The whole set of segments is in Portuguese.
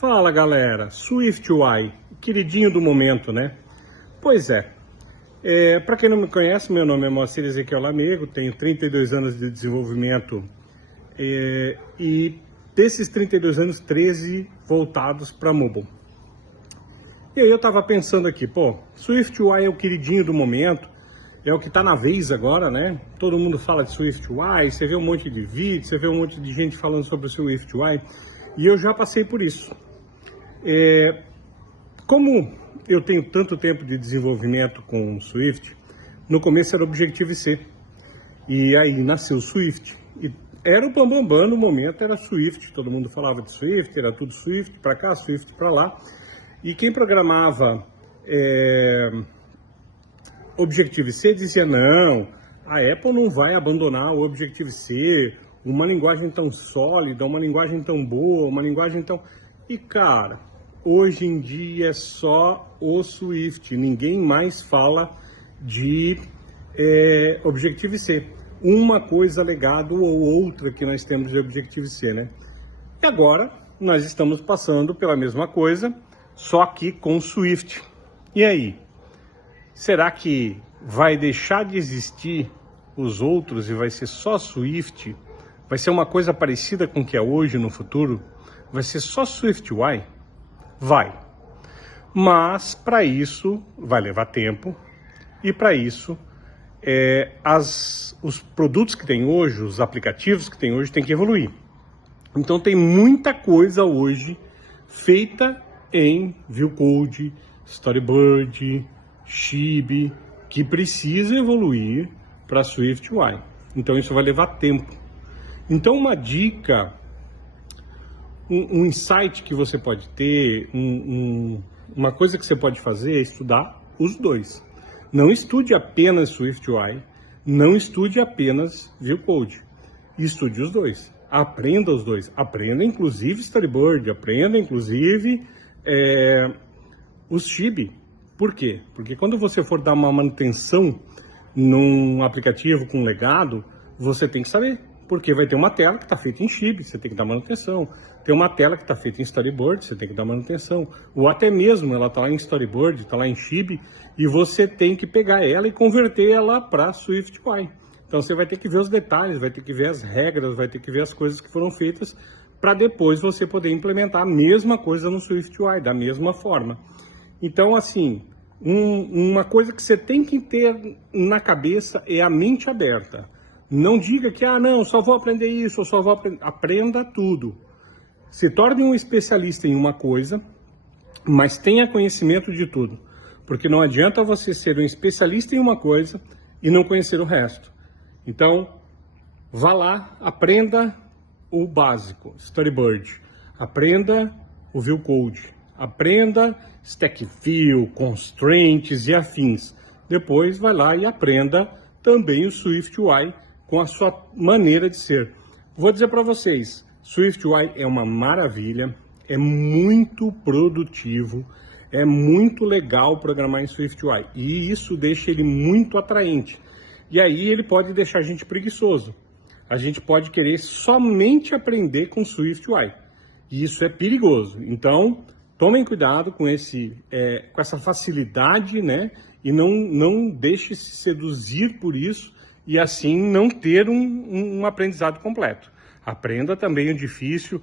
Fala galera, SwiftUI, queridinho do momento, né? Pois é, para quem não me conhece, meu nome é Moacir Ezequiel Lamego, tenho 32 anos de desenvolvimento e desses 32 anos, 13 voltados para mobile. E aí eu tava pensando aqui, SwiftUI é o queridinho do momento, é o que tá na vez agora, né? Todo mundo fala de SwiftUI, você vê um monte de vídeos, você vê um monte de gente falando sobre o SwiftUI, e eu já passei por isso. Como eu tenho tanto tempo de desenvolvimento com o Swift, no começo era Objective-C, e aí nasceu o Swift, e era o bambambam no momento, era Swift, todo mundo falava de Swift, era tudo Swift para cá, Swift para lá, e quem programava Objective-C dizia, não, a Apple não vai abandonar o Objective-C, uma linguagem tão sólida, uma linguagem tão boa, uma linguagem tão... E cara, hoje em dia é só o Swift, ninguém mais fala de Objective-C. Uma coisa legado ou outra que nós temos de Objective-C, né? E agora nós estamos passando pela mesma coisa, só que com Swift. E aí? Será que vai deixar de existir os outros e vai ser só Swift? Vai ser uma coisa parecida com o que é hoje no futuro? Vai ser só SwiftUI? Vai. Mas para isso vai levar tempo e para isso os produtos que tem hoje, os aplicativos que tem hoje tem que evoluir. Então tem muita coisa hoje feita em Vue Code, Storyboard, Chibi, que precisa evoluir para SwiftUI. Então isso vai levar tempo. Então uma dica, um insight que você pode ter, uma coisa que você pode fazer é estudar os dois. Não estude apenas SwiftUI, não estude apenas Vue Code, estude os dois. Aprenda os dois, aprenda inclusive Storyboard, aprenda inclusive os Chibi. Por quê? Porque quando você for dar uma manutenção num aplicativo com legado, você tem que saber. Porque vai ter uma tela que está feita em Chibi, você tem que dar manutenção. Tem uma tela que está feita em Storyboard, você tem que dar manutenção. Ou até mesmo ela está lá em Storyboard, está lá em Chibi, e você tem que pegar ela e converter ela para SwiftUI. Então você vai ter que ver os detalhes, vai ter que ver as regras, vai ter que ver as coisas que foram feitas para depois você poder implementar a mesma coisa no SwiftUI, da mesma forma. Então, assim, uma coisa que você tem que ter na cabeça é a mente aberta. Não diga que, não, só vou aprender isso, eu só vou aprender. Aprenda tudo. Se torne um especialista em uma coisa, mas tenha conhecimento de tudo. Porque não adianta você ser um especialista em uma coisa e não conhecer o resto. Então, vá lá, aprenda o básico, Storyboard. Aprenda o Vue Code. Aprenda Stack View, Constraints e afins. Depois vai lá e aprenda também o SwiftUI com a sua maneira de ser. Vou dizer para vocês, SwiftUI é uma maravilha, é muito produtivo, é muito legal programar em SwiftUI e isso deixa ele muito atraente. E aí ele pode deixar a gente preguiçoso. A gente pode querer somente aprender com SwiftUI e isso é perigoso. Então, tomem cuidado com essa facilidade, né? E não deixe se seduzir por isso e assim não ter um aprendizado completo. Aprenda também o difícil.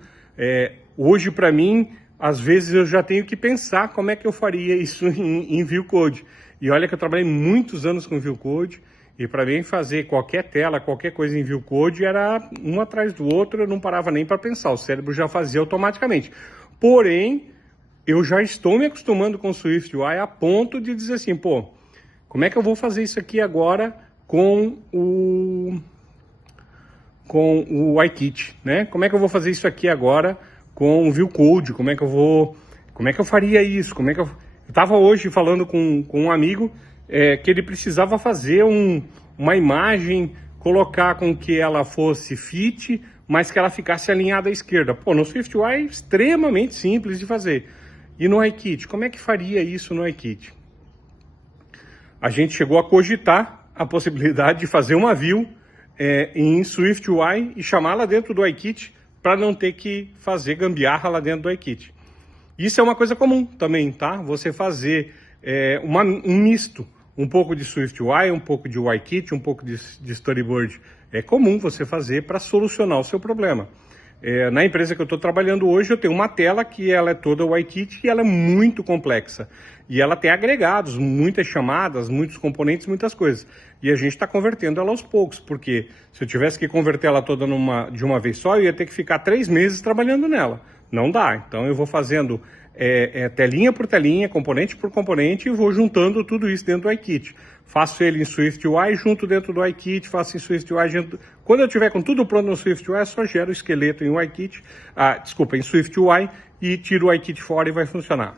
Hoje, para mim, às vezes eu já tenho que pensar como é que eu faria isso em Vue Code. E olha que eu trabalhei muitos anos com Vue Code e para mim fazer qualquer tela, qualquer coisa em Vue Code era um atrás do outro, eu não parava nem para pensar, o cérebro já fazia automaticamente. Porém, eu já estou me acostumando com o SwiftUI a ponto de dizer assim, como é que eu vou fazer isso aqui agora com o iKit, né? Como é que eu vou fazer isso aqui agora com o Vue Code? Como é que eu faria isso? Eu estava hoje falando com um amigo que ele precisava fazer uma imagem, colocar com que ela fosse fit, mas que ela ficasse alinhada à esquerda. No SwiftUI é extremamente simples de fazer. E no iKit, como é que faria isso no iKit? A gente chegou a cogitar a possibilidade de fazer uma view em SwiftUI e chamá-la dentro do iKit para não ter que fazer gambiarra lá dentro do iKit. Isso é uma coisa comum também, tá? Você fazer um misto, um pouco de SwiftUI, um pouco de UIKit, um pouco de Storyboard. É comum você fazer para solucionar o seu problema. Na empresa que eu estou trabalhando hoje, eu tenho uma tela que ela é toda UIKit e ela é muito complexa. E ela tem agregados, muitas chamadas, muitos componentes, muitas coisas. E a gente está convertendo ela aos poucos, porque se eu tivesse que converter ela toda de uma vez só, eu ia ter que ficar 3 meses trabalhando nela. Não dá. Então eu vou fazendo telinha por telinha, componente por componente, e vou juntando tudo isso dentro do UIKit. Faço ele em SwiftUI, junto dentro do UIKit, faço em SwiftUI. Quando eu tiver com tudo pronto no SwiftUI, eu só gero o esqueleto em UIKit, em SwiftUI, e tiro o UIKit fora e vai funcionar.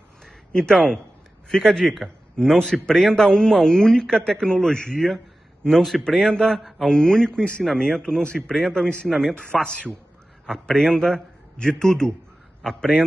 Então, fica a dica, não se prenda a uma única tecnologia, não se prenda a um único ensinamento, não se prenda ao ensinamento fácil. Aprenda de tudo. Aprenda